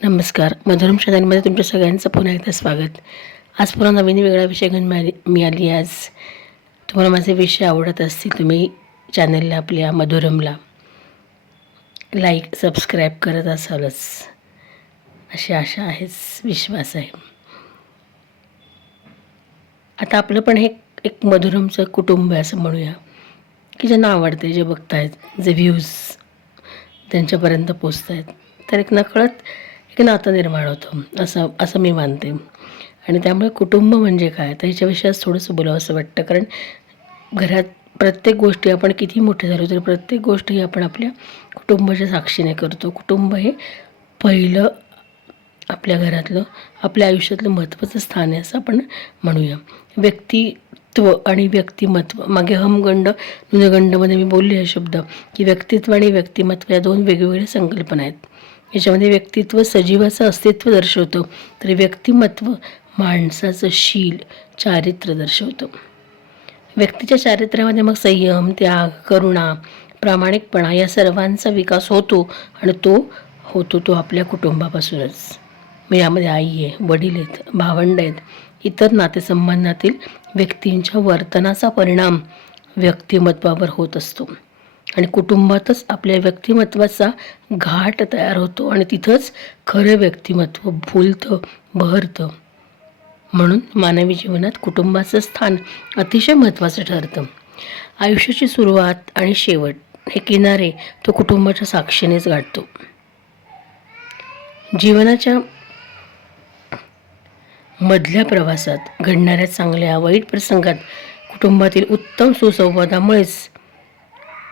नमस्कार. मधुरम चॅनलमध्ये तुमच्या सगळ्यांचं पुन्हा एकदा स्वागत. आज पुन्हा नवीन वेगळा विषय घेऊन मिळाली. आज तुम्हाला माझे विषय आवडत असतील, तुम्ही चॅनलला आपल्या मधुरमला लाईक सबस्क्राईब करत असालच अशी आशा आहेच, विश्वास आहे. आता आपलं पण हे एक मधुरमचं कुटुंब आहे असं म्हणूया, की ज्यांना आवडते, जे बघतायत, जे व्ह्यूज त्यांच्यापर्यंत पोचत आहेत, तर एक नकळत एक नातं निर्माण होतं असं मी मानते. आणि त्यामुळे कुटुंब म्हणजे काय, तर ह्याच्याविषयी आज थोडंसं बोलावं असं वाटतं. कारण घरात प्रत्येक गोष्टी आपण किती मोठे झालो तरी प्रत्येक गोष्ट ही आपण आपल्या कुटुंबाच्या साक्षीने करतो. कुटुंब हे पहिलं आपल्या घरातलं, आपल्या आयुष्यातलं महत्त्वाचं स्थान आहे असं आपण म्हणूया. व्यक्तित्व आणि व्यक्तिमत्व, मागे हमगंड न्यूनगंडमध्ये मी बोलले हा शब्द, की व्यक्तित्व आणि व्यक्तिमत्व या दोन वेगवेगळ्या संकल्पना आहेत. याच्यामध्ये व्यक्तित्व सजीवाचं अस्तित्व दर्शवतं, तर व्यक्तिमत्व माणसाचं शील चारित्र्य दर्शवतं. व्यक्तीच्या चारित्र्यामध्ये मग संयम, त्याग, करुणा, प्रामाणिकपणा या सर्वांचा विकास होतो. आणि तो होतो तो आपल्या कुटुंबापासूनच. मग यामध्ये आई आहे, वडील आहेत, भावंड आहेत, इतर नातेसंबंधातील व्यक्तींच्या वर्तनाचा परिणाम व्यक्तिमत्वावर होत असतो. आणि कुटुंबातच आपल्या व्यक्तिमत्वाचा घाट तयार होतो आणि तिथंच खरं व्यक्तिमत्व फुलतं, बहरतं. म्हणून मानवी जीवनात कुटुंबाचं स्थान अतिशय महत्त्वाचं ठरतं. आयुष्याची सुरुवात आणि शेवट हे किनारे तो कुटुंबाच्या साक्षीनेच गाठतो. जीवनाच्या मधल्या प्रवासात घडणाऱ्या चांगल्या वाईट प्रसंगात कुटुंबातील उत्तम सुसंवादामुळेच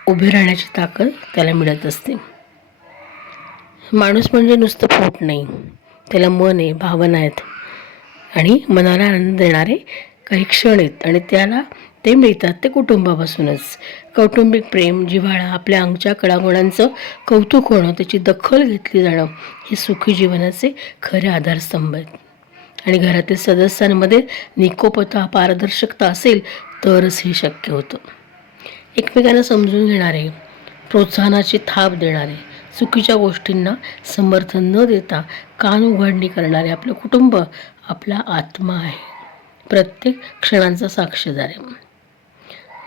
उभे राहण्याची ताकद त्याला मिळत असते. माणूस म्हणजे नुसतं पोट नाही, त्याला मन आहे, भावना आहेत आणि मनाला आनंद देणारे काही क्षण आहेत. आणि त्याला ते मिळतात ते कुटुंबापासूनच. कौटुंबिक प्रेम, जिव्हाळा, आपल्या अंगच्या कलागुणांचं कौतुक होणं, त्याची दखल घेतली जाणं हे सुखी जीवनाचे खरे आधारस्तंभ आहेत. आणि घरातील सदस्यांमध्ये निकोपता, पारदर्शकता असेल तरच हे शक्य होतं. एकमेकांना समजून घेणारे, प्रोत्साहनाची थाप देणारे, चुकीच्या गोष्टींना समर्थन न देता कान उघडणी करणारे आपलं कुटुंब आपला आत्मा आहे, प्रत्येक क्षणांचा साक्षीदार आहे.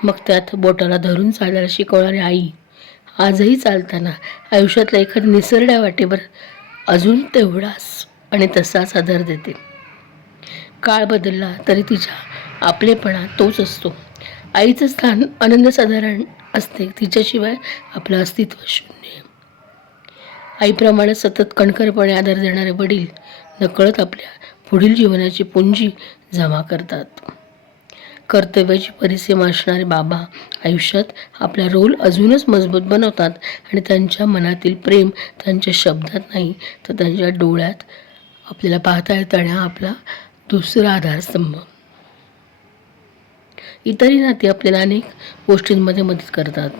मग त्यात बोटाला धरून चालायला शिकवणारी आई आजही चालताना आयुष्यातल्या एखाद्या निसरड्या वाटेवर अजून तेवढाच आणि तसाच आधार देते. काळ बदलला तरी तिच्या आपलेपणा तोच असतो. आईचं स्थान अनन्यसाधारण असते, तिच्याशिवाय आपलं अस्तित्व शून्य. आईप्रमाणे सतत कणखरपणे आधार देणारे वडील नकळत आपल्या पुढील जीवनाची पुंजी जमा करतात. कर्तव्याची परिसीमा असणारे बाबा आयुष्यात आपला रोल अजूनच मजबूत बनवतात. आणि त्यांच्या मनातील प्रेम त्यांच्या शब्दात नाही तर त्यांच्या डोळ्यात आपल्याला पाहता येतं. आणि हा आपला दुसरा आधारस्तंभ. इतरही नाती आपल्याला अनेक गोष्टींमध्ये मदत करतात,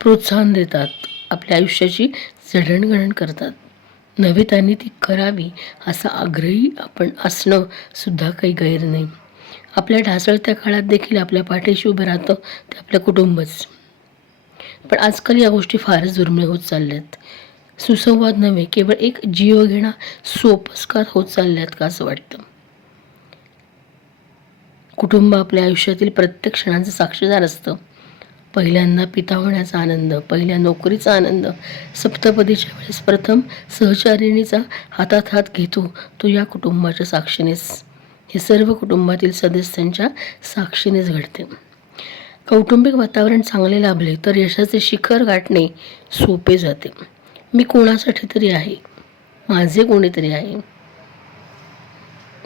प्रोत्साहन देतात, आपल्या आयुष्याची जडणघडण करतात. नव्हे त्यांनी ती करावी असा आग्रही आपण असणं सुद्धा काही गैर नाही. आपल्या ढासळत्या काळात देखील आपल्या पाठीशी उभं राहतं ते आपलं कुटुंबच. पण आजकाल या गोष्टी फारच दुर्मिळ होत चालल्यात. सुसंवाद नव्हे, केवळ एक जीवघेणा सोपस्कार होत चालल्यात का असं वाटतं. कुटुंब आपल्या आयुष्यातील प्रत्येक क्षणांचं साक्षीदार असतं. पहिल्यांदा पिता होण्याचा आनंद, पहिल्या नोकरीचा आनंद, सप्तपदीच्या वेळेस प्रथम सहचारिणीचा हातात हात घेतो तो या कुटुंबाच्या साक्षीनेच. हे सर्व कुटुंबातील सदस्यांच्या साक्षीनेच घडते. कौटुंबिक वातावरण चांगले लाभले तर यशाचे शिखर गाठणे सोपे जाते. मी कोणासाठी तरी आहे, माझे कोणीतरी आहे,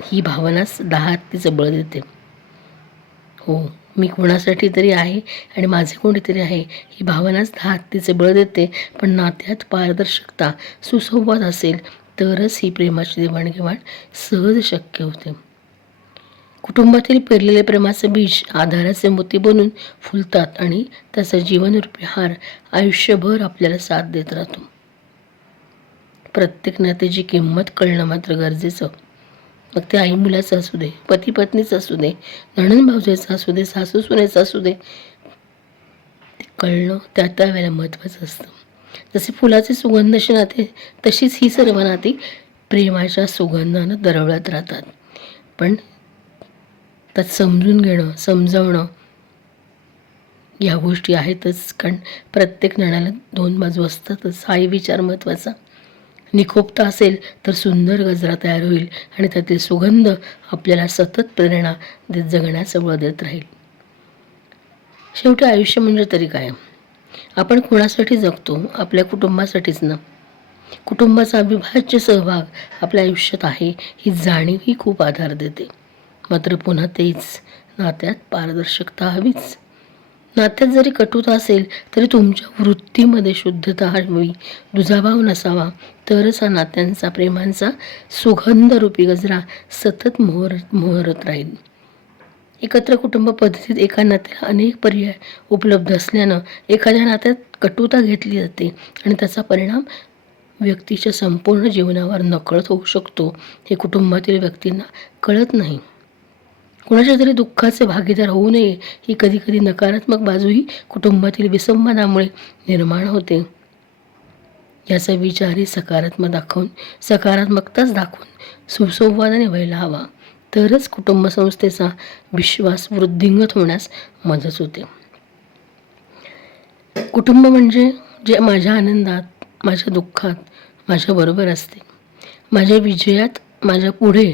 ही भावनाच 10 हत्तीचं बळ देते. हो, मी कोणासाठी तरी आहे आणि माझे कोणीतरी आहे, ही भावनाच 10 हत्तीचे बळ देते. पण नात्यात पारदर्शकता, सुसंवाद असेल तरच ही प्रेमाची देवाणघेवाण सहज शक्य होते. कुटुंबातील पेरलेले प्रेमाचे बीज आधाराचे मोती बनून फुलतात आणि त्याचा जीवनरूपी हार आयुष्यभर आपल्याला साथ देत राहतो. प्रत्येक नात्याची किंमत कळणं मात्र गरजेचं. मग ते आई मुलाचं असू दे, पती पत्नीचं असू दे, नणंद भावजाचं असू दे, सासू सुनेचं असू दे, ते कळणं त्या वेळेला महत्त्वाचं असतं. जसे फुलाचे सुगंध अशी नाते, तशीच ही सर्व नाती प्रेमाच्या सुगंधानं दरवळत राहतात. पण त्यात समजून घेणं, समजावणं या गोष्टी आहेतच. कारण प्रत्येक नाण्याला 2 बाजू असतातच. हाही विचार महत्त्वाचा. निखोपता असेल तर सुंदर गजरा तयार होईल आणि त्यातील सुगंध आपल्याला सतत प्रेरणा देत जगण्याचं बळ देत राहील. शेवटी आयुष्य म्हणजे तरी काय? आपण कोणासाठी जगतो? आपल्या कुटुंबासाठीच ना. कुटुंबाचा अविभाज्य सहभाग आपल्या आयुष्यात आहे ही जाणीव ही खूप आधार देते. मात्र पुन्हा तेच, नात्यात पारदर्शकता हवीच. नात्यात जरी कटुता असेल तरी तुमच्या वृत्तीमध्ये शुद्धता हवी, दुजाभाव नसावा. तरच हा नात्यांचा, प्रेमांचा सुगंधरूपी गजरा सतत मोहरत राहील. एकत्र कुटुंब पद्धतीत एका नात्याला अनेक पर्याय उपलब्ध असल्यानं एखाद्या नात्यात कटुता घेतली जाते आणि त्याचा परिणाम व्यक्तीच्या संपूर्ण जीवनावर नकळत होऊ शकतो. हे कुटुंबातील व्यक्तींना कळत नाही. कुणाच्या तरी दुःखाचे भागीदार होऊ नये ही कधीकधी नकारात्मक बाजूही कुटुंबातील विसंवादामुळे निर्माण होते. याचा विचारही सकारात्मकताच दाखवून सुसंवादाने व्हायला हवा. तरच कुटुंब संस्थेचा विश्वास वृद्धिंगत होण्यास मदत होते. कुटुंब म्हणजे जे माझ्या आनंदात, माझ्या दुःखात माझ्याबरोबर असते. माझ्या विजयात, माझ्या पुढे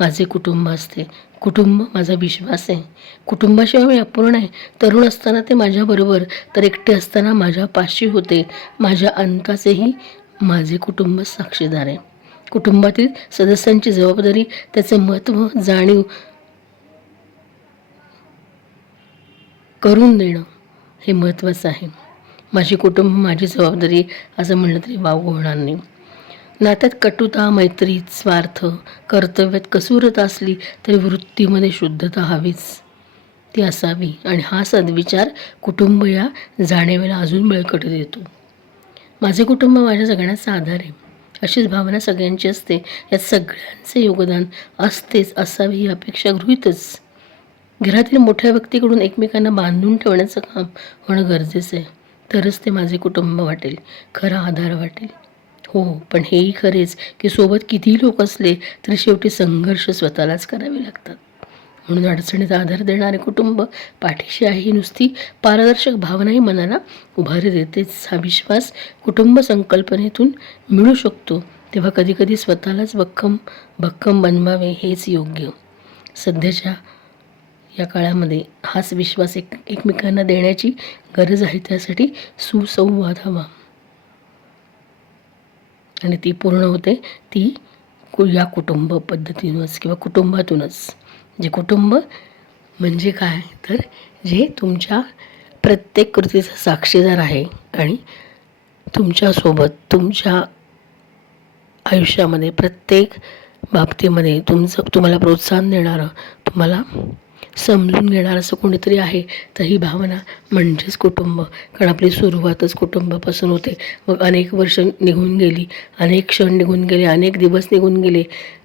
माझे कुटुंब असते. कुटुंब माझा विश्वास आहे. कुटुंबाशिवाय मी अपूर्ण आहे. तरुण असताना ते माझ्याबरोबर, तर एकटे असताना माझ्या पाशी होते. माझ्या अंताचेही माझे कुटुंब साक्षीदार आहे. कुटुंबातील सदस्यांची जबाबदारी, त्याचे महत्त्व जाणीव करून देणं हे महत्त्वाचं आहे. माझे कुटुंब माझी जबाबदारी असं म्हणलं तरी वावगं होणार नाही. नात्यात कटुता, मैत्रीत स्वार्थ, कर्तव्यात कसूरता असली तरी वृत्तीमध्ये शुद्धता हवीच, ती असावी. आणि हा सद्विचार कुटुंब या जाणीवेला अजून बळकटी देतो. माझे कुटुंब माझ्या जगण्याचा आधार आहे, अशीच भावना सगळ्यांची असते. यात सगळ्यांचे योगदान असतेच असावी ही अपेक्षा गृहीतच. घरातील मोठ्या व्यक्तीकडून एकमेकांना बांधून ठेवण्याचं काम होणं गरजेचं आहे. तरच ते माझे कुटुंब वाटेल, खरा आधार वाटेल. हो, पण हेही खरेच की सोबत कितीही लोक असले तरी शेवटी संघर्ष स्वतःलाच करावे लागतात. म्हणून अडचणीत आधार देणारे कुटुंब पाठीशी आहे ही नुसती पारदर्शक भावनाही मनाला उभारी देतेच. हा विश्वास कुटुंब संकल्पनेतून मिळू शकतो. तेव्हा कधीकधी स्वतःलाच भक्कम बनवावे हेच योग्य. सध्याच्या या काळामध्ये हाच विश्वास एकमेकांना देण्याची गरज आहे. त्यासाठी सुसंवाद हवा आणि ती पूर्ण होते ती या कुटुंब पद्धतीनंच किंवा कुटुंबातूनच. जे कुटुंब म्हणजे काय, तर जे तुमच्या प्रत्येक कृतीचा साक्षीदार आहे आणि तुमच्यासोबत तुमच्या आयुष्यामध्ये प्रत्येक बाबतीमध्ये तुम्हाला प्रोत्साहन देणारं, तुम्हाला समजून घेणारं असं कोणीतरी आहे. तर ही भावना म्हणजेच कुटुंब. कारण आपली सुरुवातच कुटुंबापासून होते. मग अनेक वर्ष निघून गेली, अनेक क्षण निघून गेले, अनेक दिवस निघून गेले,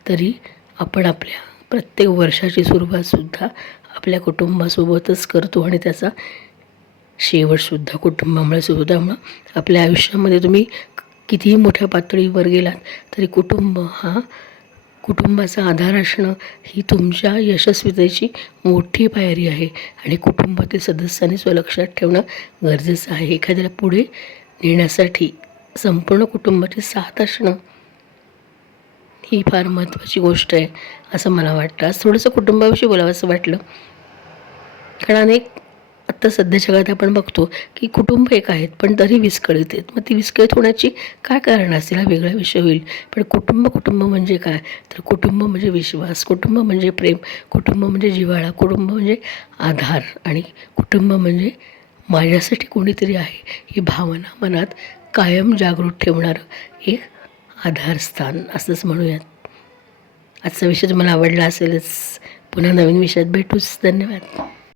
तरी आपण आपल्या प्रत्येक वर्षाची सुरुवातसुद्धा आपल्या कुटुंबासोबतच करतो आणि त्याचा शेवटसुद्धा कुटुंबामुळे सुरू. त्यामुळं आपल्या आयुष्यामध्ये तुम्ही कितीही मोठ्या पातळीवर गेलात तरी कुटुंबाचा आधार असणं ही तुमच्या यशस्वीतेची मोठी पायरी आहे. आणि कुटुंबातील सदस्यांनी लक्षात ठेवणं गरजेचं आहे. एखाद्याला पुढे नेण्यासाठी संपूर्ण कुटुंबाची साथ असणं ही फार महत्त्वाची गोष्ट आहे असं मला वाटतं. आज थोडंसं कुटुंबाविषयी बोलावं असं वाटलं. कारण आत्ता सध्याच्या काळात आपण बघतो की कुटुंब एक आहेत पण तरी विस्कळीत आहेत. मग ती विस्कळीत होण्याची काय कारण असतील हा वेगळा विषय होईल. पण कुटुंब म्हणजे काय, तर कुटुंब म्हणजे विश्वास, कुटुंब म्हणजे प्रेम, कुटुंब म्हणजे जिव्हाळा, कुटुंब म्हणजे आधार आणि कुटुंब म्हणजे माझ्यासाठी कोणीतरी आहे ही भावना मनात कायम जागृत ठेवणारं एक आधारस्थान असंच म्हणूयात. आजचा विषय तुम्हाला आवडला असेलच. पुन्हा नवीन विषयात भेटूच. धन्यवाद.